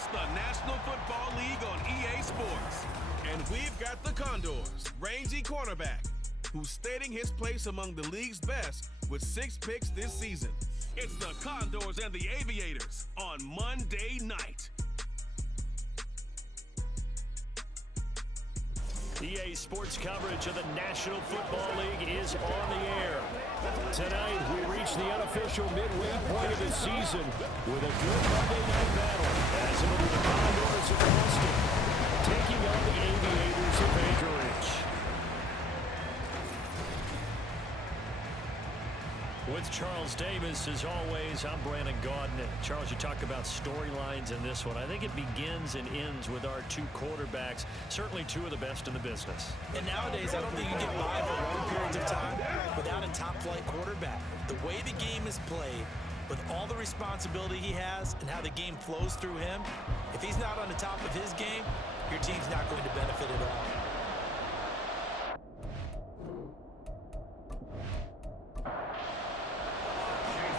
It's the National Football League on EA Sports. And we've got the Condors, rangy cornerback, who's stating his place among the league's best with 6 picks this season. It's the Condors and the Aviators on Monday night. EA Sports coverage of the National Football League is on the air. Tonight, we reach the unofficial midway point of the season with a good Monday night battle as it will be the Condors of Boston taking on the Aviators of Anchorage. With Charles Davis, as always, I'm Brandon Gaudin. Charles, you talk about storylines in this one. I think it begins and ends with our 2 quarterbacks, certainly 2 of the best in the business. And nowadays, I don't think you get by for long periods of time without a top-flight quarterback. The way the game is played, with all the responsibility he has and how the game flows through him, if he's not on the top of his game, your team's not going to benefit at all.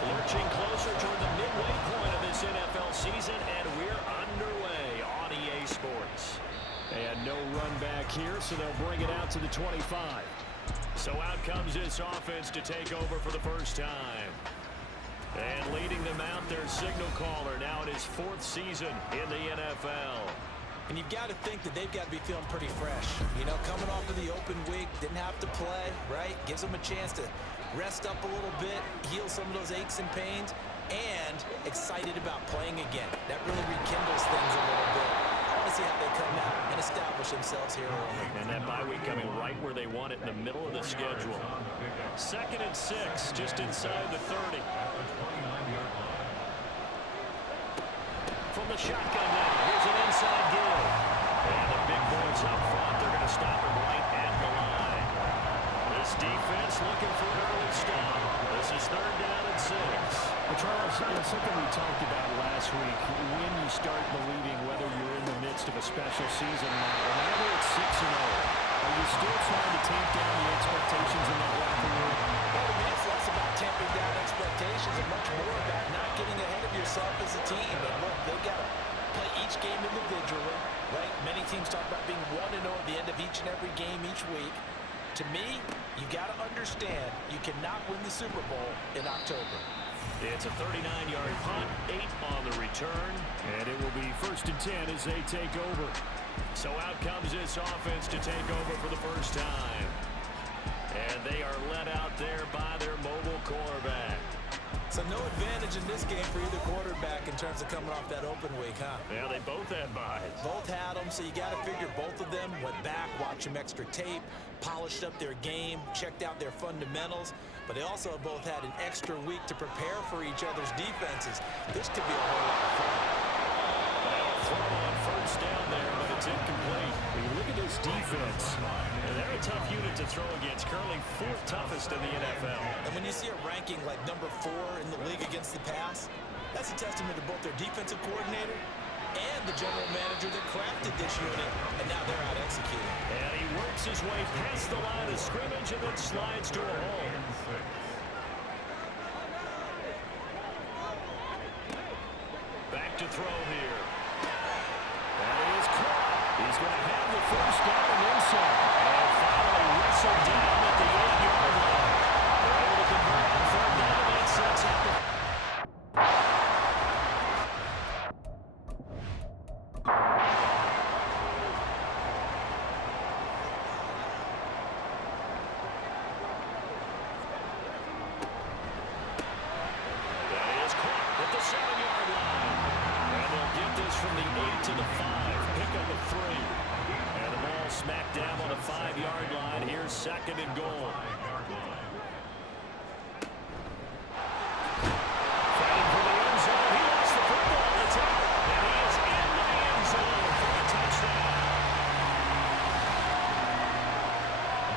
Lurching closer toward the midway point of this NFL season, and we're underway on EA Sports. And no run back here, so they'll bring it out to the 25. So out comes this offense to take over for the first time. And leading them out, their signal caller, now in his 4th season in the NFL. And you've got to think that they've got to be feeling pretty fresh. You know, coming off of the open week, didn't have to play, right? Gives them a chance to rest up a little bit, heal some of those aches and pains, and excited about playing again. That really rekindles things a little bit. I want to see how they come out and establish themselves here early. And that bye week coming right where they want it, in the middle of the schedule. 2nd and 6, just inside the 30. From the shotgun now, here's an inside give. And the big boys up front, they're going to stop him right at the line. This defense looking for an early stop. This is 3rd down and 6. Well, Charles, something we talked about last week, when you start believing whether you're in the midst of a special season or not, whenever it's 6-0, are you still trying to tamp down the expectations in that locker room? Well, to me, it's less about tamping down expectations and much more about not getting ahead of yourself as a team. And look, they've got to play each game individually, right? Many teams talk about being 1-0 at the end of each and every game each week. To me, you got to understand you cannot win the Super Bowl in October. It's a 39-yard punt, 8 on the return, and it will be 1st and 10 as they take over. So out comes this offense to take over for the first time. And they are led out there by their mobile quarterback. So no advantage in this game for either quarterback in terms of coming off that open week, huh? Yeah, they both had buys. Both had them, so you got to figure both of them went back, watched some extra tape, polished up their game, checked out their fundamentals, but they also both had an extra week to prepare for each other's defenses. This could be a whole lot of fun. Throw on 1st down there, but it's incomplete. When you look at this defense, and they're a tough unit to throw against, currently 4th toughest in the NFL. And when you see a ranking like number 4 in the league against the pass, that's a testament to both their defensive coordinator and the general manager that crafted this unit, and now they're out executing. And he works his way past the line of scrimmage and then slides to a hole. Back to throw here. That is caught. He's going to have the 1st down and then some. And finally whistled down at the 8-yard line. They're able to convert on 3rd down, and that sets up the... That is caught at the 7-yard line. And they'll get this from the 8 to the 5. Pick up a 3. And the ball smacked down on the 5-yard line. Here's 2nd and goal. Fighting for the end zone. He lost the football. It's out. And he is in the end zone for a touchdown.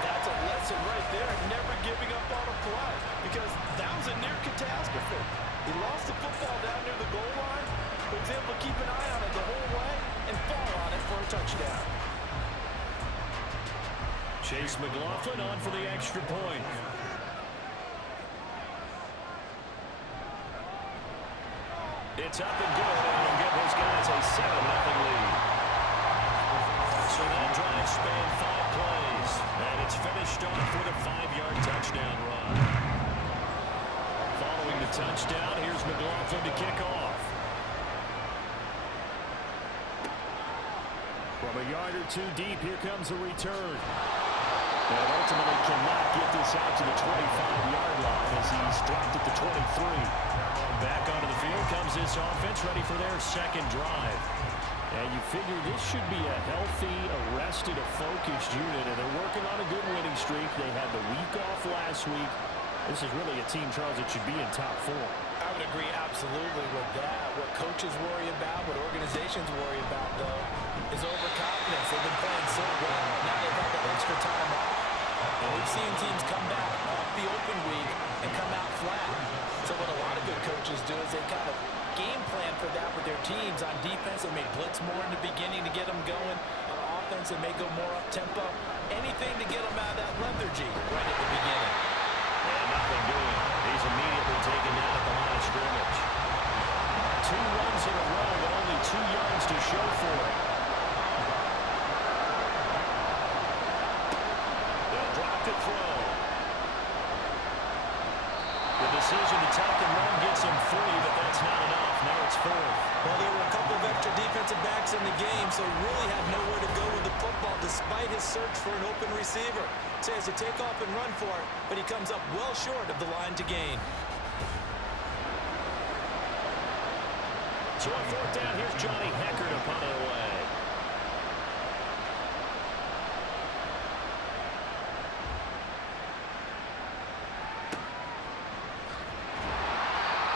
That's a lesson right there, never giving up on a play, because that was a near catastrophe. He lost the football down near the goal line, but was able to keep an eye on it the whole way and fall on it for a touchdown. Chase McLaughlin on for the extra point. It's up and good, and he'll get has got a 7-0 lead. So that drive spanned 5 plays, and it's finished off with a 5-yard touchdown run. Following the touchdown, here's McLaughlin to kick off. From a yard or two deep, here comes a return. And ultimately cannot get this out to the 25-yard line as he's dropped at the 23. Back onto the field comes this offense, ready for their second drive. And you figure this should be a healthy, arrested, a focused unit, and they're working on a good winning streak. They had the week off last week. This is really a team, Charles, that should be in top form. I would agree absolutely with that. What coaches worry about, what organizations worry about, though, is overconfidence. They've been playing so well. Now they've got the extra time off. And we've seen teams come back off the open week and come out flat. So what a lot of good coaches do is they kind of game plan for that with their teams. On defense, they may blitz more in the beginning to get them going. On offense, they may go more up-tempo. Anything to get them out of that lethargy right at the beginning. And nothing doing. He's immediately taken down at the line of scrimmage. 2 runs in a row, but only 2 yards to show for it. They'll drop to throw. The decision to tuck and run gets him free, but that's not enough. Now it's 4th. Well, there were a couple of extra defensive backs in the game, so he really had nowhere to go with the football despite his search for an open receiver. So he has to take off and run for it, but he comes up well short of the line to gain. So on 4th down, here's Johnny Hecker to punt it away.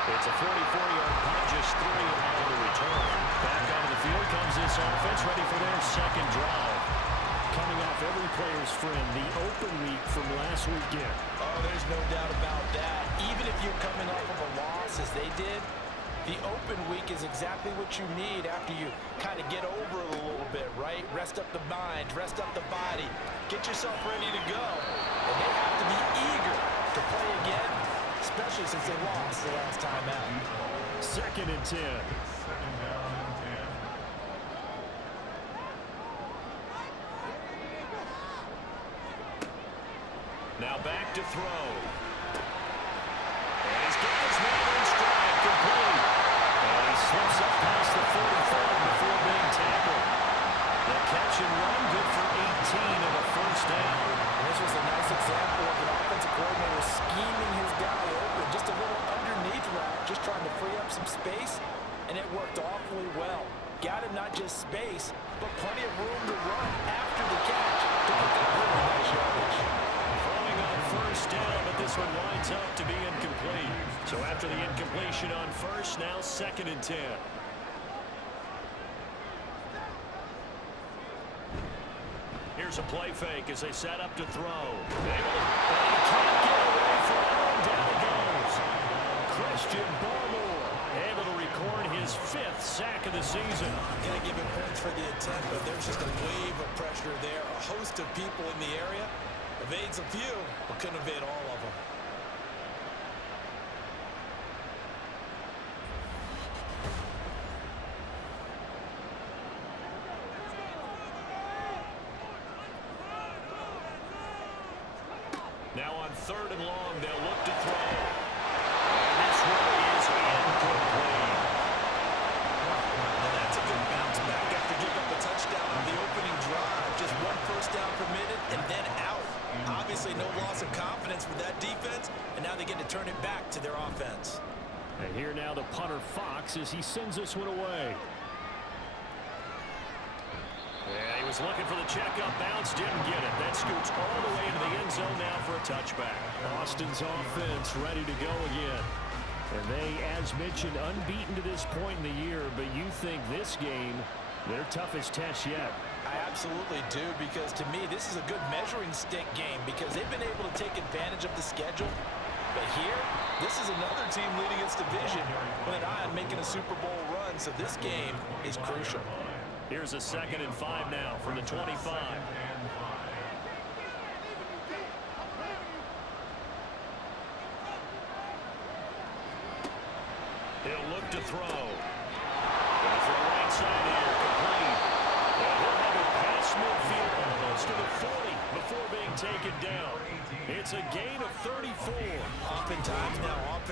It's a 44-yard punt, just 3 on the return. Back onto the field comes this offense, ready for their second drive. Coming off every player's friend, the open week from last weekend. Oh, there's no doubt about that. Even if you're coming off of a loss, as they did, the open week is exactly what you need after you kind of get over it a little bit, right? Rest up the mind, rest up the body, get yourself ready to go. And they have to be eager to play again, especially since they lost the last time out. 2nd and 10. Now back to throw. And he's got his man in stride, complete. And he slips up past the 45 before being tackled. The catch and run, good for 18 and a first down. This was a nice example of an offensive coordinator scheming his guy open. Just a little underneath route, just trying to free up some space, and it worked awfully well. Got him not just space, but plenty of room to run after the catch to pick up really nice yardage. Throwing on first down, but this one winds up to be incomplete. So after the incompletion on first, now 2nd and 10. Here's a play fake as they set up to throw. They can't get away from it, and down it goes. Christian Barmore able to record his 5th sack of the season. Gonna give him points for the attempt, but there's just a wave of pressure there. A host of people in the area. Evades a few, but couldn't evade all of them. Now on 3rd and long, they'll look to throw. And this one is incomplete. And that's a good bounce back after giving up a touchdown on the opening drive. Just 1 first down permitted and then out. Obviously no loss of confidence with that defense, and now they get to turn it back to their offense. And here now the punter Fox as he sends this one away. Yeah, he was looking for the checkup bounce, didn't get it. That scoots all the way into the end zone now for a touchback. Austin's offense ready to go again. And they, as mentioned, unbeaten to this point in the year, but you think this game, their toughest test yet. I absolutely do, because to me, this is a good measuring stick game because they've been able to take advantage of the schedule. But here, this is another team leading its division with an eye on making a Super Bowl run, so this game is crucial. Here's a 2nd and 5 now from the 25. He'll look to throw. And the throw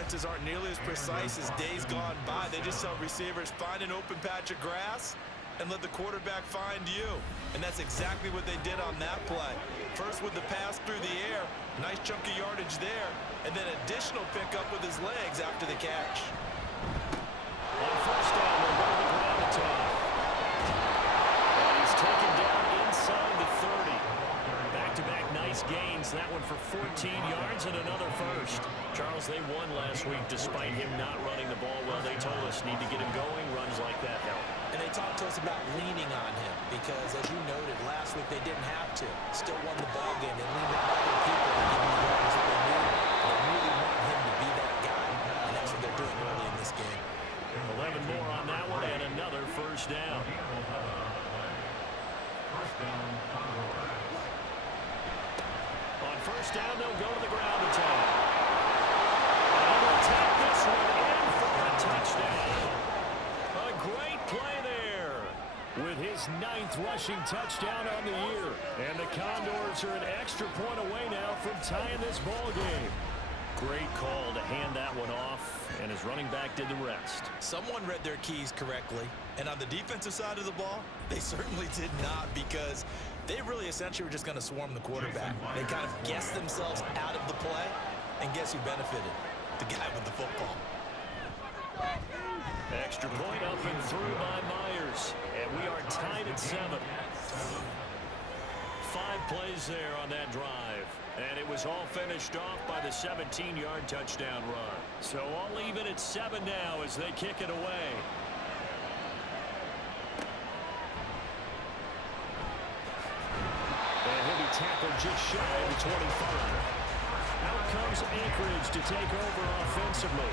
defenses aren't nearly as precise as days gone by. They just tell receivers, find an open patch of grass and let the quarterback find you. And that's exactly what they did on that play. First with the pass through the air, nice chunk of yardage there, and then additional pickup with his legs after the catch. On first down, they'll go to the ground attack. And he's taken down inside the 30. Back-to-back nice gains. That one for 14 yards and another first. Charles, they won last week despite him not running the ball well. They told us need to get him going. Runs like that help. And they talked to us about leaning on him because, as you noted, last week they didn't have to. Still won the ball game. They leaned on other people to give him the yards that they need. They really want him to be that guy, and that's what they're doing early in this game. 11 more on that one and another first down. On first down, they'll go to the ground attack. And they'll take this one in for a touchdown. A great play there with his 9th rushing touchdown on the year. And the Condors are an extra point away now from tying this ball game. Great call to hand that one off, and his running back did the rest. Someone read their keys correctly, and on the defensive side of the ball, they certainly did not, because they really essentially were just going to swarm the quarterback. They kind of guessed themselves out of the play, and guess who benefited? The guy with the football. Extra point up and through by Myers, and we are tied at 7. 5 plays there on that drive. And it was all finished off by the 17-yard touchdown run. So all even at 7 now as they kick it away. And he'll be tackled just shy of the 25. Out comes Anchorage to take over offensively.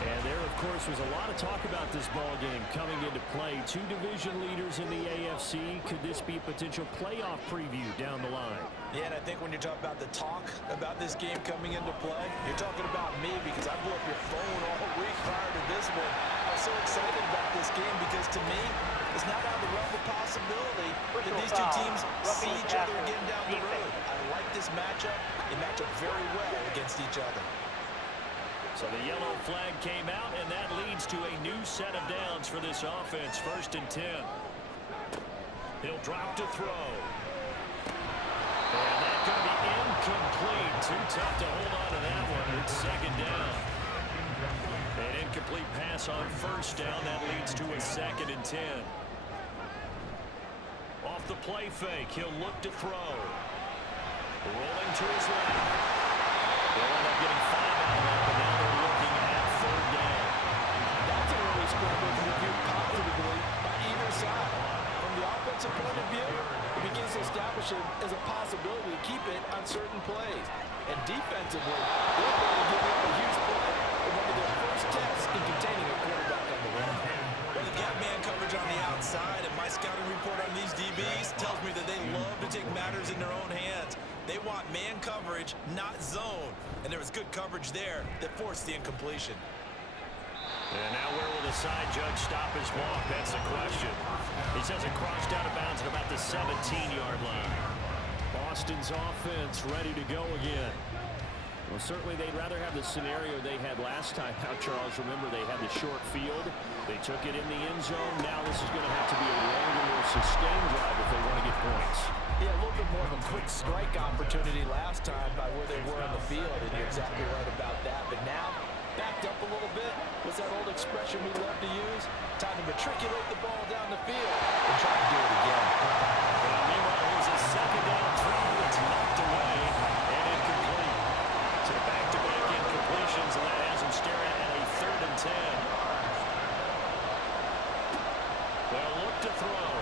And there, of course, was a lot of talk about this ball game coming into play. 2 division leaders in the AFC. Could this be a potential playoff preview down the line? Yeah, and I think when you're talking about the talk about this game coming into play, you're talking about me, because I blew up your phone all week prior to this one. I'm so excited about this game because, to me, it's not out of the realm of possibility that these two teams see each other again down the road. I like this matchup. They match up very well against each other. So the yellow flag came out, and that leads to a new set of downs for this offense. 1st and 10. He'll drop to throw. And that's going to be incomplete. Too tough to hold on to that one. It's 2nd down. An incomplete pass on 1st down. That leads to a 2nd and 10. Off the play fake, he'll look to throw. Rolling to his left. They'll end up getting 5 out of that, but now they're looking at 3rd down. That's an early scramble to review positively by either side. From the offensive point of view, it begins to establish it as a possibility to keep it on certain plays. And defensively, they're going to give up a huge play in one of their first tests in containing a quarterback on the run. Well, they've got man coverage on the outside, and my scouting report on these DBs tells me that they love to take matters in their own hands. They want man coverage, not zone. And there was good coverage there that forced the incompletion. And now where will the side judge stop his walk? That's the question. He says it crossed out of bounds at about the 17-yard line. Boston's offense ready to go again. Well, certainly they'd rather have the scenario they had last time out, Charles. Remember, they had the short field. They took it in the end zone. Now this is going to have to be a longer, more sustained drive if they want to get points. Yeah, a little bit more of a quick strike opportunity last time by where they were on the field, and you're exactly right about that. But now, backed up a little bit. What's that old expression we love to use? Time to matriculate the ball down the field and try to do it again. Well, meanwhile, here's a 2nd down throw. It's knocked away and incomplete. So back-to-back incompletions, and that has him staring at a 3rd and 10. They'll look to throw.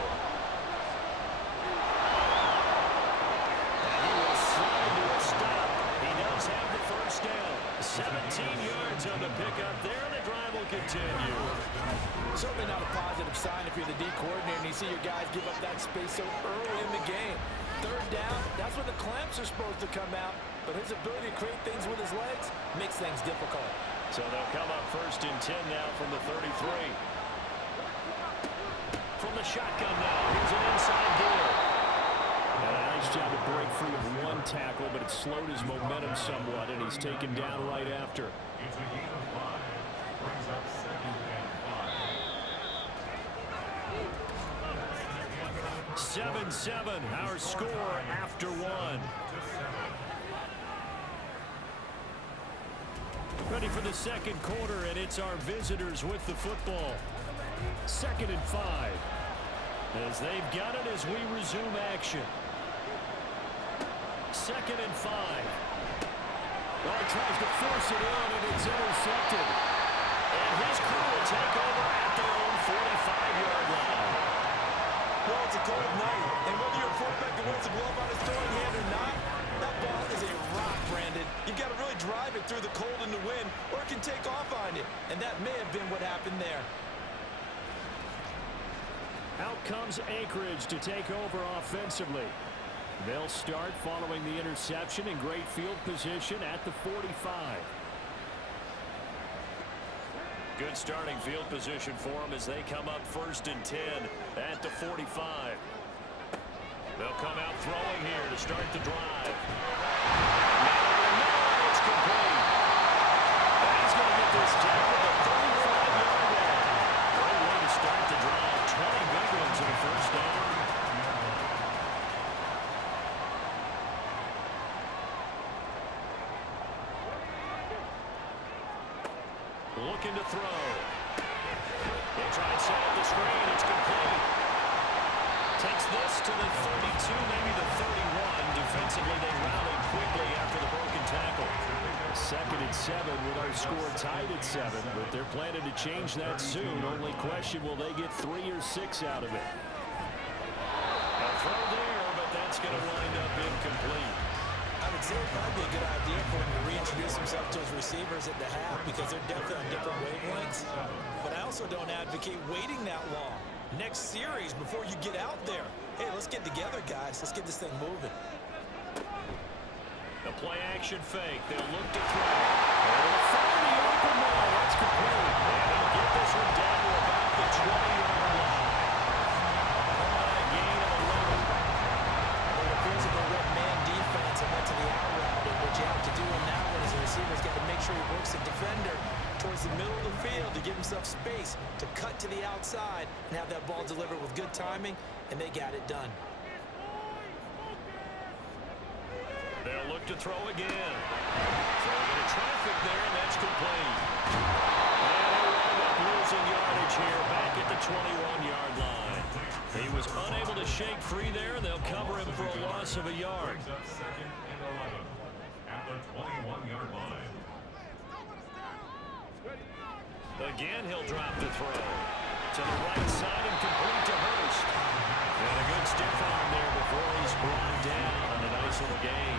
And he will slide to a stop. He does have the 1st down. 17 yards on the pickup there, and the drive will continue. Certainly not a positive sign if you're the D coordinator and you see your guys give up that space so early in the game. 3rd down, that's when the clamps are supposed to come out, but his ability to create things with his legs makes things difficult. So they'll come up 1st and 10 now from the 33. From the shotgun now, here's an inside deal. And nice job to break free of one tackle, but it slowed his momentum somewhat, and he's taken down right after. It's a gain of 5. Brings up 2nd and 5. 7-7, our score after 1. Ready for the second quarter, and it's our visitors with the football. 2nd and 5. As they've got it as we resume action. 2nd and 5. Well, he tries to force it in, and it's intercepted. And his crew will take over at their own 45-yard line. Well, it's a cold night, and whether you're a quarterback that wears a glove on his throwing hand or not, that ball is a rock, Brandon. You've got to really drive it through the cold and the wind, or it can take off on you. And that may have been what happened there. Out comes Anchorage to take over offensively. They'll start following the interception in great field position at the 45. Good starting field position for them as they come up 1st and 10 at the 45. They'll come out throwing here to start the drive. Now it's complete. And he's going to get this down to the 35-yard line. Great way to start the drive. 20 big ones in the first down. Looking to throw. They try and set up the screen. It's complete. Takes this to the 32, maybe the 31. Defensively, they rallied quickly after the broken tackle. 2nd and 7 with our score tied at 7, but they're planning to change that soon. Only question, will they get 3 or 6 out of it? A throw there, but that's going to wind up incomplete. I would say it'd probably be a good idea for him to reintroduce himself to his receivers at the half because they're definitely on different wavelengths. But I also don't advocate waiting that long. Next series before you get out there. Hey, let's get together, guys. Let's get this thing moving. The play action fake. They'll look to throw. They'll find the open ball. That's complete. And he'll get this one down to about the 20-yard line. A gain of 11. Well, it appears to be a man defense and went to the out route. And what you have to do in that one is the receiver's got to make sure he works the defender towards the middle of the field to give himself space to cut to the outside and have that ball delivered with good timing, and they got it done. They'll look to throw again. Throwing into traffic there, and that's complete. And they wind up losing yardage here back at the 21-yard line. He was unable to shake free there, and they'll cover him for a loss of a yard. Brings up 2nd and 11 at the 21-yard line. Again, he'll drop the throw. To the right side and complete to Hurst. And a good stiff arm there before he's brought down on a nice little gain.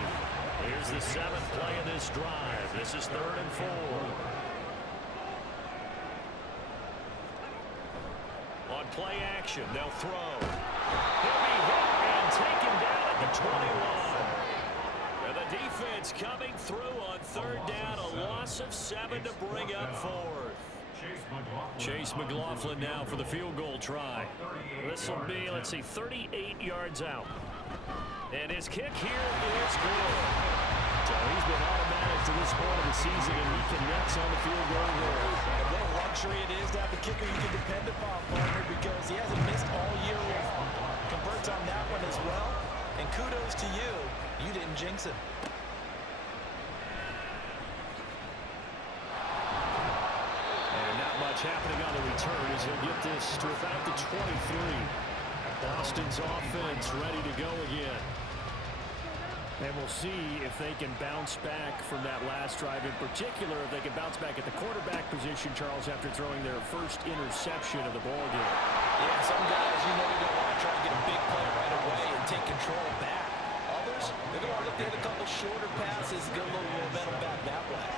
Here's the 7th play of this drive. This is 3rd and 4. On play action, they'll throw. He'll be hit and taken down at the 21. And the defense coming through on 3rd down. A loss of 7 to bring up 4th. Chase McLaughlin now for the field goal try. This will be, let's see, 38 yards out. And his kick here is good. So he's been automatic to this point of the season, and he connects on the field goal there. And what a luxury it is to have a kicker you can depend upon, partner, because he hasn't missed all year long. Converts on that one as well. And kudos to you. You didn't jinx him. Happening on the return as he'll get this to about the 23. Boston's offense ready to go again. And we'll see if they can bounce back from that last drive, in particular if they can bounce back at the quarterback position, Charles, after throwing their first interception of the ballgame. Yeah, some guys, you know, they're going to want to try to get a big play right away and take control back. Others, they're going to look to hit a couple shorter passes, get a little momentum back that way.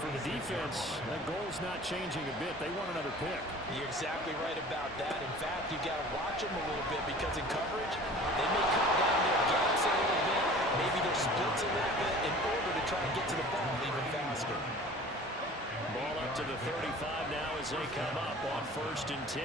For the defense, that goal's not changing a bit. They want another pick. You're exactly right about that. In fact, you've got to watch them a little bit because in coverage, they may cut down their gaps a little bit, maybe their splits a little bit in order to try and get to the ball even faster. Ball up to the 35 now as they come up on 1st and 10.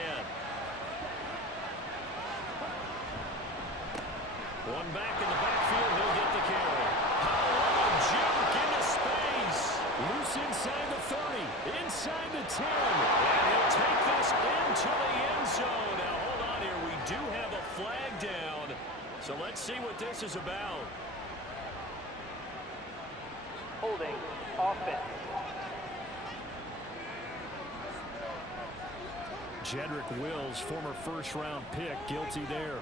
One back in the backfield, he'll get the carry. Oh, juke into space. Loose inside the 30, inside the 10. And he'll take this into the end zone. Now, hold on here. We do have a flag down. So let's see what this is about. Holding offense. Jedrick Wills, former first-round pick, guilty there.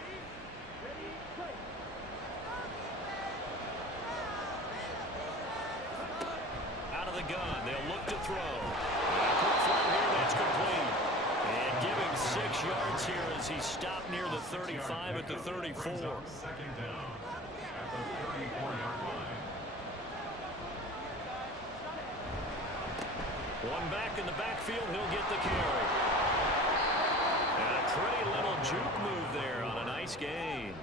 Out of the gun, they'll look to throw. Quick throw here, that's complete. And give him 6 yards here as he stopped near the 35 at the 34. Second down at the 34-yard line. One back in the backfield, he'll get the carry. And a pretty little juke move there on a nice gain.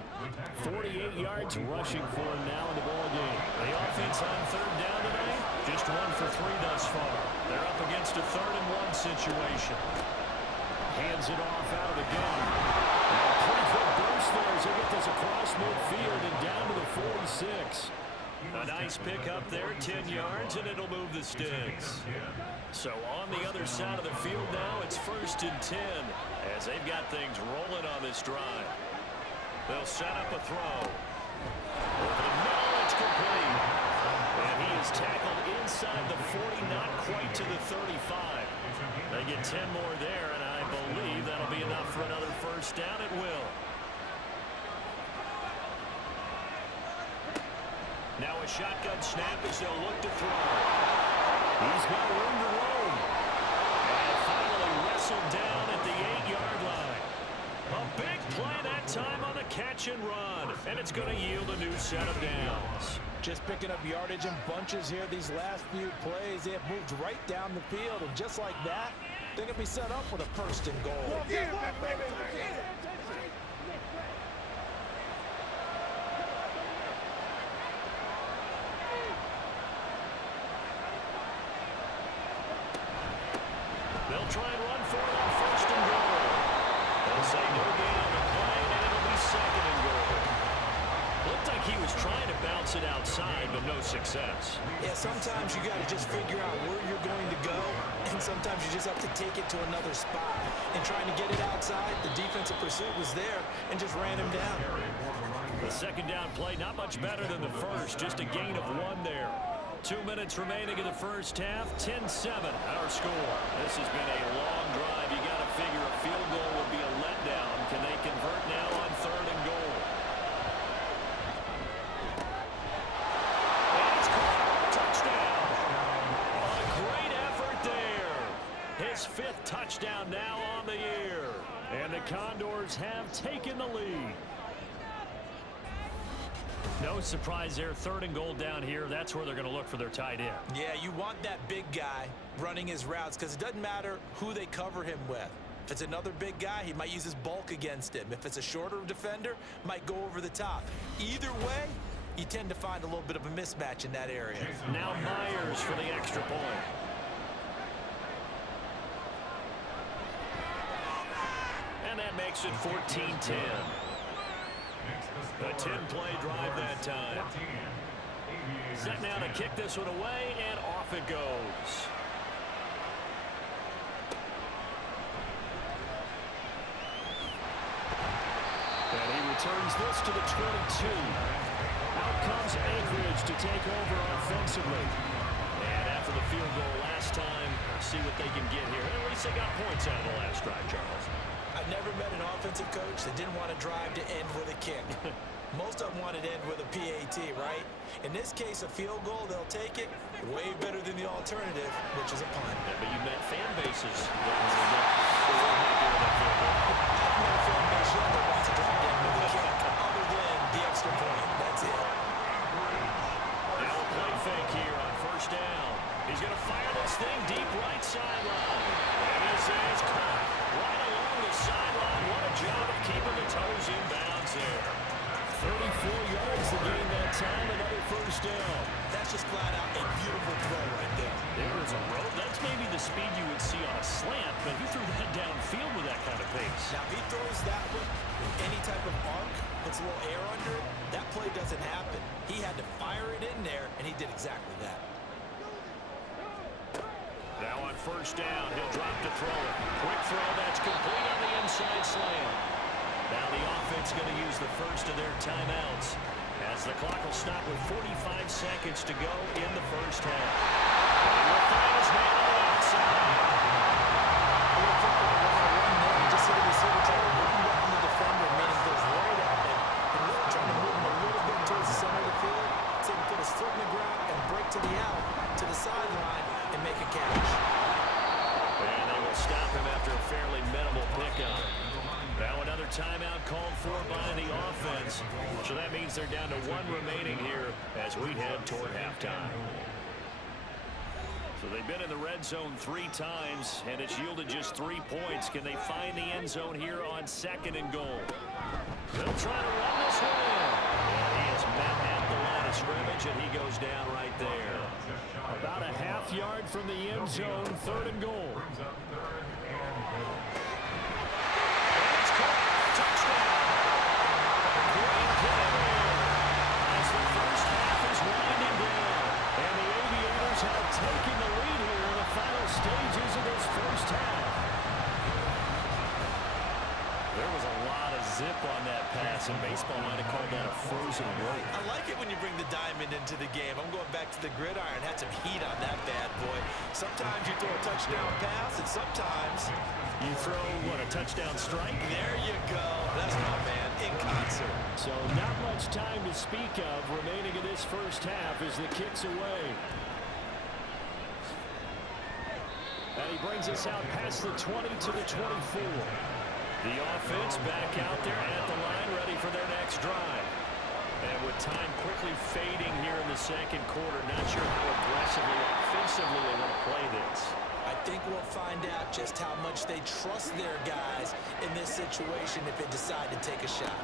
48 yards rushing for him now in the ball game. The offense on third down tonight, just 1 for 3 thus far. They're up against a 3rd-and-1 situation. Hands it off out of the gun. And a pretty quick burst there as they get this across midfield and down to the 46. A nice pick up there, 10 yards, and it'll move the sticks. So on the other side of the field now, it's 1st and 10 as they've got things rolling on this drive. They'll set up a throw. Over the middle, it's complete. And he is tackled inside the 40, not quite to the 35. They get 10 more there, and I believe that'll be enough for another 1st down. It will. Now a shotgun snap as they'll look to throw. He's got room to roam. And finally wrestled down at the 8-yard line. A big play that time on the catch and run. And it's going to yield a new set of downs. Just picking up yardage in bunches here these last few plays. They have moved right down the field, and just like that, they're going to be set up with a 1st and goal. They'll try and run for it on 1st and goal. They'll say no gain on the play, and it'll be 2nd and goal. Looked like he was trying to bounce it outside, but no success. Yeah, sometimes you got to just figure out where you're going to go, and sometimes you just have to take it to another spot. And trying to get it outside, the defensive pursuit was there and just ran him down. The 2nd down play, not much better than the first, just a gain of 1 there. 2 minutes remaining in the first half, 10-7 our score. This has been a long drive. You got to figure a field goal would be a letdown. Can they convert now on 3rd and goal? And it's caught. Touchdown. A great effort there. His 5th touchdown now on the year. And the Condors have taken the lead. No surprise there. 3rd and goal down here. That's where they're going to look for their tight end. Yeah, you want that big guy running his routes because it doesn't matter who they cover him with. If it's another big guy, he might use his bulk against him. If it's a shorter defender, might go over the top. Either way, you tend to find a little bit of a mismatch in that area. Now Myers for the extra point. And that makes it 14-10. A 10-play drive that time. Set now to kick this one away, and off it goes. And he returns this to the 22. Out comes Anchorage to take over offensively. And after the field goal last time, see what they can get here. At least they got points out of the last drive, Charles. I've never met an offensive coach that didn't want to drive to end with a kick. Most of them wanted to end with a PAT, right? In this case, a field goal, they'll take it. Way better than the alternative, which is a punt. Yeah, but you met fan bases. I've met a fan base yet that wants to drive to end with a kick, other than the extra point. That's it. Now a play fake here on 1st down. He's going to fire this thing deep right sideline. And he says caught right along the sideline. What a job of keeping the toes in bounds there. 34 yards to gain that time, another 1st down. That's just flat out a beautiful throw right there. There is a road. That's maybe the speed you would see on a slant, but he threw that downfield with that kind of pace. Now, if he throws that with any type of arc, puts a little air under it, that play doesn't happen. He had to fire it in there, and he did exactly that. Now on first down, he'll drop to throw it. Quick throw, that's complete on the inside slant. Now the offense going to use the first of their timeouts, as the clock will stop with 45 seconds to go in the first half. He will find his man on the outside. Just hit the receiver, trying to run down the defender, meaning goes right at him, and really trying to move him a little bit towards the center of the field, so he can put his foot in the ground and break to the out, to the sideline, and make a catch. And they will stop him after a fairly minimal pickup. Now another timeout called for by the offense. So that means they're down to one remaining here as we head toward halftime. So they've been in the red zone 3 times, and it's yielded just 3 points. Can they find the end zone here on 2nd and goal? They'll try to run this one in. And he is met at the line of scrimmage, and he goes down right there. About a half yard from the end zone, 3rd and goal. Taking the lead here in the final stages of this first half. There was a lot of zip on that pass, and baseball might have called that a frozen rope. I like it when you bring the diamond into the game. I'm going back to the gridiron. Had some heat on that bad boy. Sometimes you throw a touchdown pass, and sometimes you throw, what, a touchdown strike? There you go. That's my man in concert. So not much time to speak of remaining in this first half as the kick's away. And he brings us out past the 20 to the 24. The offense back out there at the line, ready for their next drive. And with time quickly fading here in the 2nd quarter, not sure how aggressively, offensively they want to play this. I think we'll find out just how much they trust their guys in this situation if they decide to take a shot.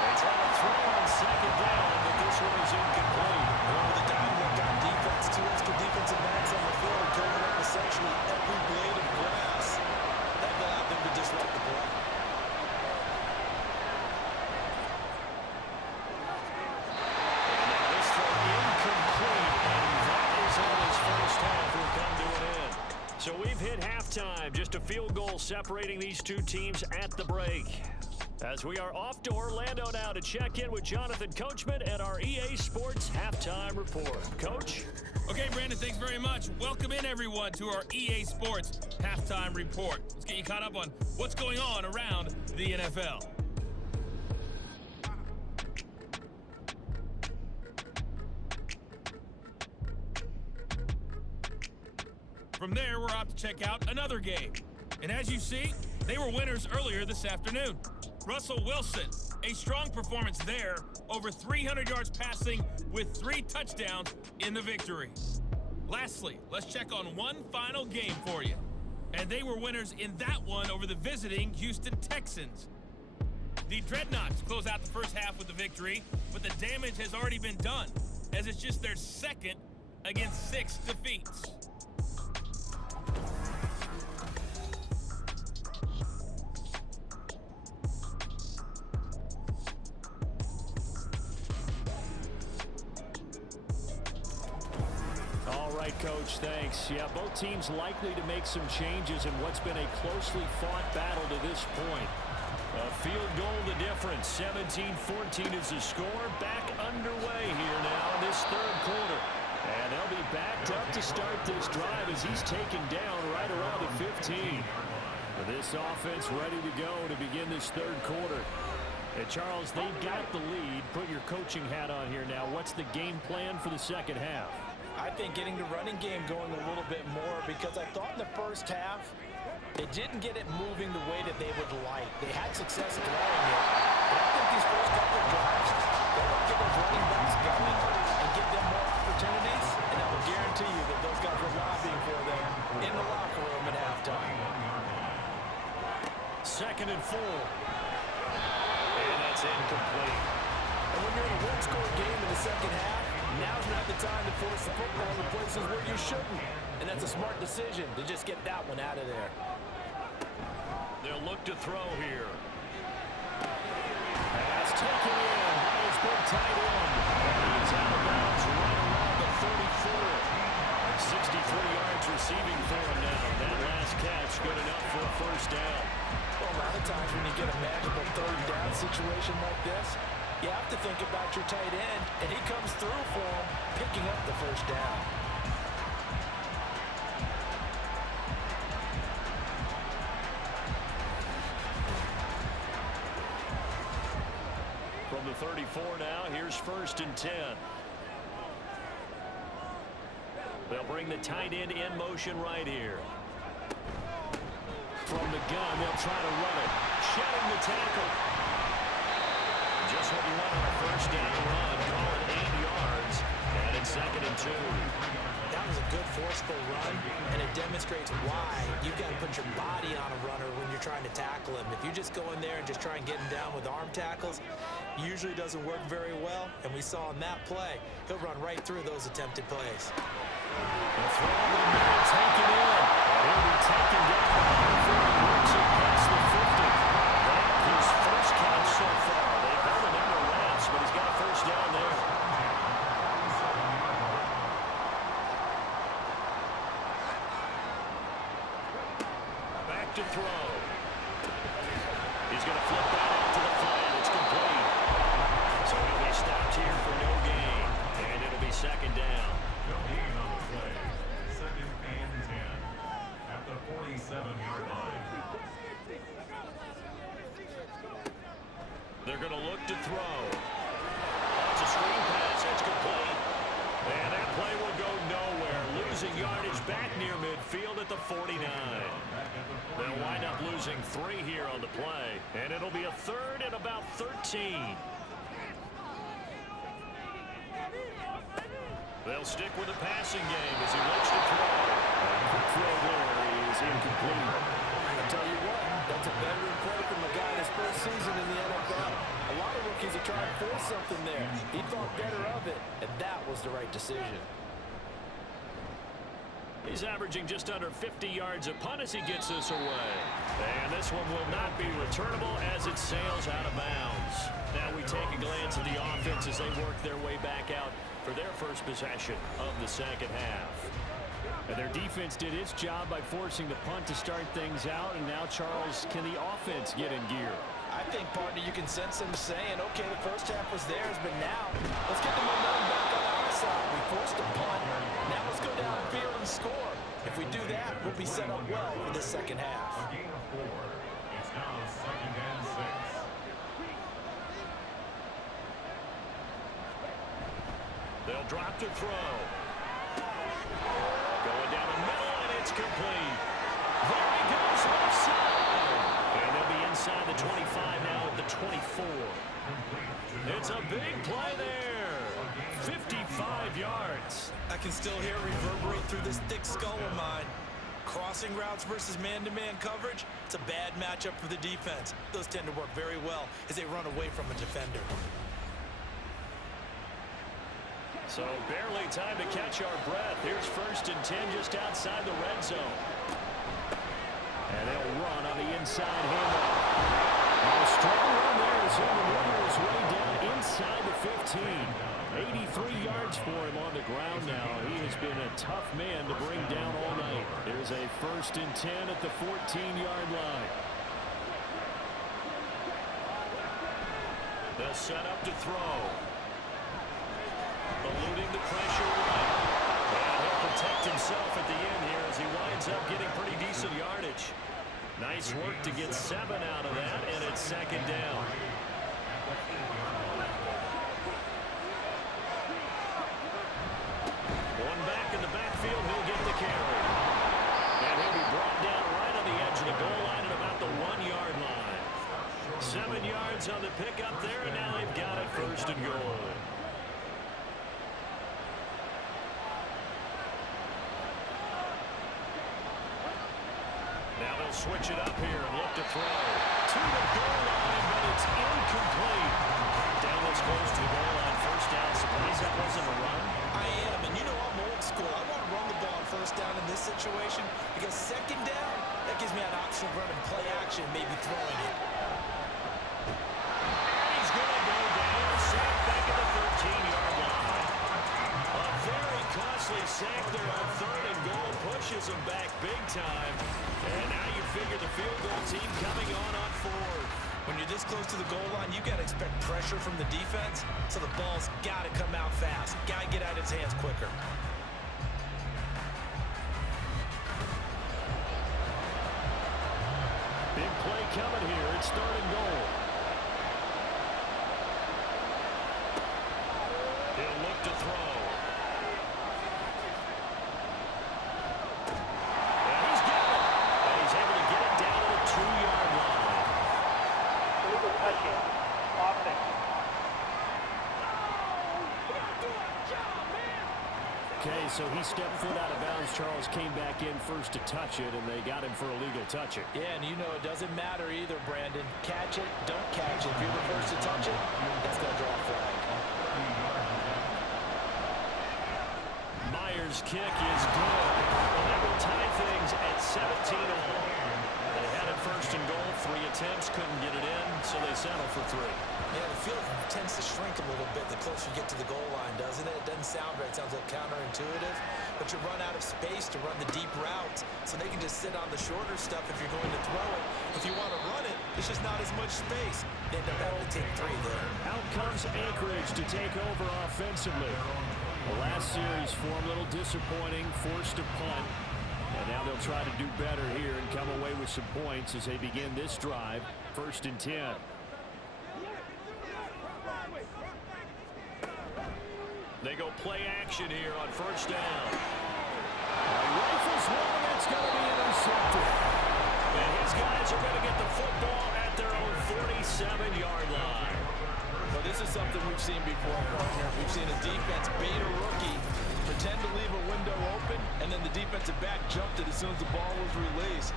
They try to throw on 2nd down, but this one is incomplete. Over the down look on defense, 2 extra defensive backs on the field, turning up essentially every blade of grass. That allowed them to disrupt the play. And now this throw incomplete, and that is on his first half will come to an end. So we've hit halftime, just a field goal separating these two teams at the break. As we are off to Orlando now to check in with Jonathan Coachman and our EA Sports Halftime Report. Coach? Okay, Brandon, thanks very much. Welcome in, everyone, to our EA Sports Halftime Report. Let's get you caught up on what's going on around the NFL. From there, we're off to check out another game. And as you see, they were winners earlier this afternoon. Russell Wilson, a strong performance there, over 300 yards passing with 3 touchdowns in the victory. Lastly, let's check on one final game for you. And they were winners in that one over the visiting Houston Texans. The Dreadnoughts close out the first half with the victory, but the damage has already been done, as it's just their 2nd against 6 defeats. Coach, thanks. Yeah, both teams likely to make some changes in what's been a closely fought battle to this point. A field goal the difference. 17-14 is the score. Back underway here now in this 3rd quarter. And they'll be backed up to start this drive as he's taken down right around the 15. This offense ready to go to begin this 3rd quarter. And Charles, they've got the lead. Put your coaching hat on here now. What's the game plan for the 2nd half? I think getting the running game going a little bit more, because I thought in the first half they didn't get it moving the way that they would like. They had success throwing it. But I think these first couple of drives, they're going to get those running backs going and give them more opportunities, and I will guarantee you that those guys were lobbying for them in the locker room at halftime. 2nd and 4. And that's incomplete. And when you're in a one-score game in the 2nd half, now's not the time to force the football in places where you shouldn't. And that's a smart decision to just get that one out of there. They'll look to throw here. Pass taken in by his big tight end. He's out of bounds right around the 34. 63 yards receiving for him now. That last catch good enough for a first down. Well, a lot of times when you get a magical third down situation like this, you have to think about your tight end, and he comes through for him, picking up the first down. From the 34 now, here's 1st and 10. They'll bring the tight end in motion right here. From the gun, they'll try to run it. Shedding the tackle. Just what you want on a first down run. Call it 8 yards. And it's 2nd and 2. That was a good forceful run, and it demonstrates why you've got to put your body on a runner when you're trying to tackle him. If you just go in there and just try and get him down with arm tackles, usually doesn't work very well, and we saw in that play, he'll run right through those attempted plays. The throw in the middle, taken in. He'll be taken down before he works it past the 50. That's his first catch so far. They've held him under wraps, but he's got a first down there. Back to throw. He's going to flip that out to the flat. It's complete. So he'll be stopped here for no gain. And it'll be 2nd down. No gain on the play. 2nd and 10 at the 47-yard line. They're going to look to throw. It's a screen pass. It's complete. And that play will go nowhere. Losing yardage back near midfield at the 49. They'll wind up losing 3 here on the play. And it'll be a 3rd and about 13. They'll stick with the passing game as he looks to throw. The throw there is incomplete. I'll tell you what, that's a veteran play from a guy in his first season in the NFL. A lot of rookies are trying to force something there. He thought better of it, and that was the right decision. He's averaging just under 50 yards a punt as he gets this away. And this one will not be returnable as it sails out of bounds. Now we take a glance at the offense as they work their way back out for their first possession of the 2nd half. And their defense did its job by forcing the punt to start things out. And now, Charles, can the offense get in gear? I think, partner, you can sense them saying, okay, the first half was theirs, but now let's get the momentum back on our side. We forced a punt. Now let's go downfield and score. If we do that, we'll be set up well for the 2nd half. A gain of 4. It's now 2nd and 6. They'll drop to throw. Going down the middle, and it's complete. There he goes, left side. And they'll be inside the 25 now at the 24. It's a big play there. 55 yards. I can still hear it reverberate through this thick skull of mine. Crossing routes versus man-to-man coverage, it's a bad matchup for the defense. Those tend to work very well as they run away from a defender. So barely time to catch our breath. Here's 1st and 10 just outside the red zone. And they'll run on the inside handoff. A strong run there as he maneuvers his way down inside the 15. 83 yards for him on the ground now. He has been a tough man to bring down all night. There's a 1st and 10 at the 14-yard line. They'll set up to throw. Eluding the pressure right. And he'll protect himself at the end here as he winds up getting pretty decent yardage. Nice work to get 7 out of that, and it's 2nd down. One back in the backfield, he'll get the carry. And he'll be brought down right on the edge of the goal line at about the 1-yard line. 7 yards on the pickup there, and now they've got it 1st and goal. Now they'll switch it up here and look to throw. To the goal line, but it's incomplete. Down as close to the goal line. First down. Surprised that wasn't a run. I am, and you know I'm old school. I want to run the ball on first down in this situation because 2nd down, that gives me an option of running play action possession, maybe throwing it. And he's going to go down, sacked back at the 13-yard line. A very costly sack there on 3rd and goal, pushes him back big time. And now you figure the field goal team coming on 4th. When you're this close to the goal line, you got to expect pressure from the defense, so the ball's got to come out fast. Got to get out of his hands quicker. Big play coming here. It's 3rd and goal. He'll look to throw. And he's got it. And he's able to get it down to the 2-yard line. Illegal touching. Offense. Okay, so he stepped foot out of bounds. Charles came back in first to touch it, and they got him for illegal touching. Yeah, and you know it doesn't matter either, Brandon. Catch it, don't catch it. If you're the first to touch it, that's going to draw a flag. Myers' kick is good. And that will tie things at 17 all. They had it 1st and goal. 3 attempts, couldn't get it in, so they settle for 3. Yeah, the field tends to shrink a little bit the closer you get to the goal line, doesn't it? It doesn't sound right. It sounds a little counterintuitive. But you run out of space to run the deep routes, so they can just sit on the shorter stuff if you're going to throw it. If you want to run it, there's just not as much space. They end up having to take 3 there. Out comes Anchorage to take over offensively. The last series form a little disappointing, forced to punt. And now they'll try to do better here and come away with some points as they begin this drive. 1st and 10. They go play action here on 1st down. Rifles one, and it's going to be intercepted. And his guys are going to get the football at their own 47-yard line. Well, this is something we've seen before, partner. We've seen a defense bait a rookie, pretend to leave a window open, and then the defensive back jumped it as soon as the ball was released.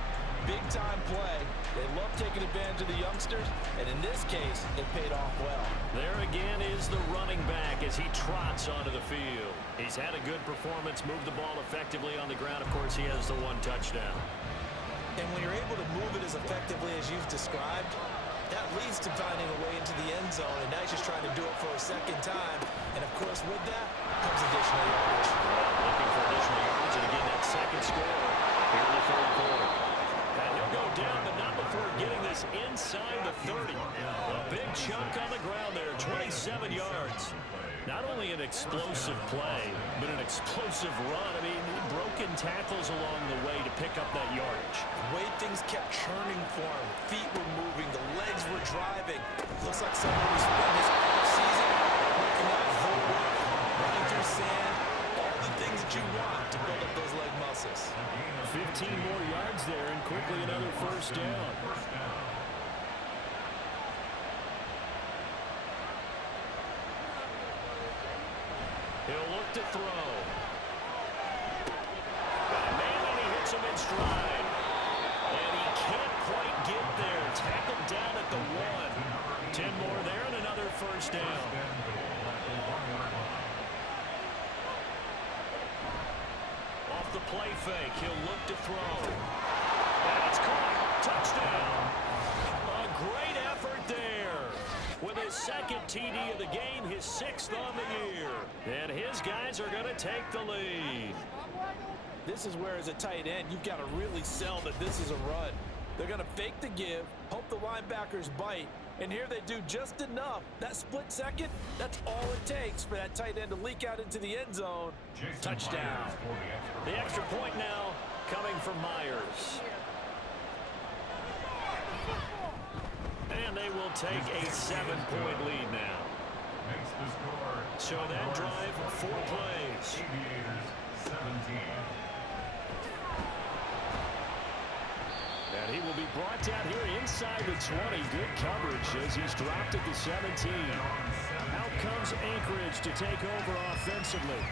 Big-time play. They love taking advantage of the youngsters, and in this case, it paid off well. There again is the running back as he trots onto the field. He's had a good performance, moved the ball effectively on the ground. Of course, he has the 1 touchdown. And when you're able to move it as effectively as you've described, that leads to finding a way into the end zone, and now he's just trying to do it for a 2nd time. And, of course, with that comes additional yardage. Looking for additional yards, and again, that 2nd score here in the 3rd quarter. And he'll go down, but not before getting this inside the 30. A big chunk on the ground there, 27 yards. Not only an explosive play, but an explosive run. I mean, broken tackles along the way to pick up that yardage. The way things kept churning for him. Feet were moving, the legs were driving. Looks like someone who spent his offseason working out homework, running through sand, all the things that you want to build up those leg muscles. 15 more yards there, and quickly another 1st down. He'll look to throw. Got a man, and he hits him in stride. And he can't quite get there. Tackled down at the 1. 10 more there, and another 1st down. Off the play fake, he'll look to throw. And it's caught. Touchdown. A great effort there. With his 2nd TD of the game, his 6th on the year. And his guys are going to take the lead. This is where, as a tight end, you've got to really sell that this is a run. They're going to fake the give, hope the linebackers bite, and here they do just enough. That split second, that's all it takes for that tight end to leak out into the end zone. Touchdown. The extra point now coming from Myers. And they will take a 7-point lead now. So that drive, 4 plays. Aviators 17. And he will be brought down here inside the 20. Good coverage as he's dropped at the 17. Out comes Anchorage to take over offensively.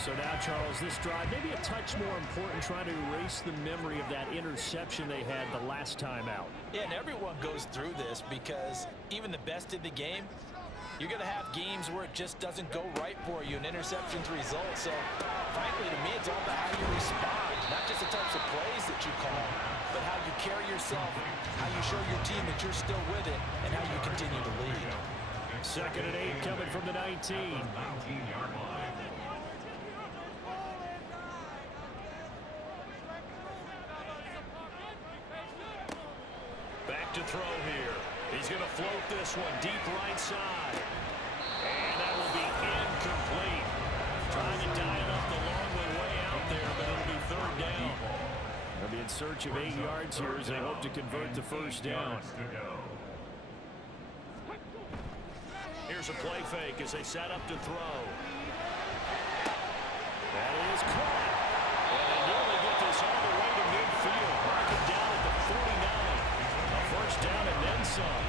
So now, Charles, this drive maybe a touch more important, trying to erase the memory of that interception they had the last time out. Yeah, and everyone goes through this because even the best in the game, you're going to have games where it just doesn't go right for you, and interceptions result. So, frankly, to me, it's all about how you respond, not just the types of plays that you call, but how you carry yourself, how you show your team that you're still with it, and how you continue to lead. 2nd and 8 coming from the 19. 19-yard line. Back to throw here. He's going to float this one deep right side. And that will be incomplete. Trying to dial up the long way out there, but it'll be 3rd down. They'll be in search of 8 yards here as they hope to convert the 1st down. Here's a play fake as they set up to throw. That is caught. And they nearly get this all the way to midfield. Mark it down at the 49. A 1st down and then some.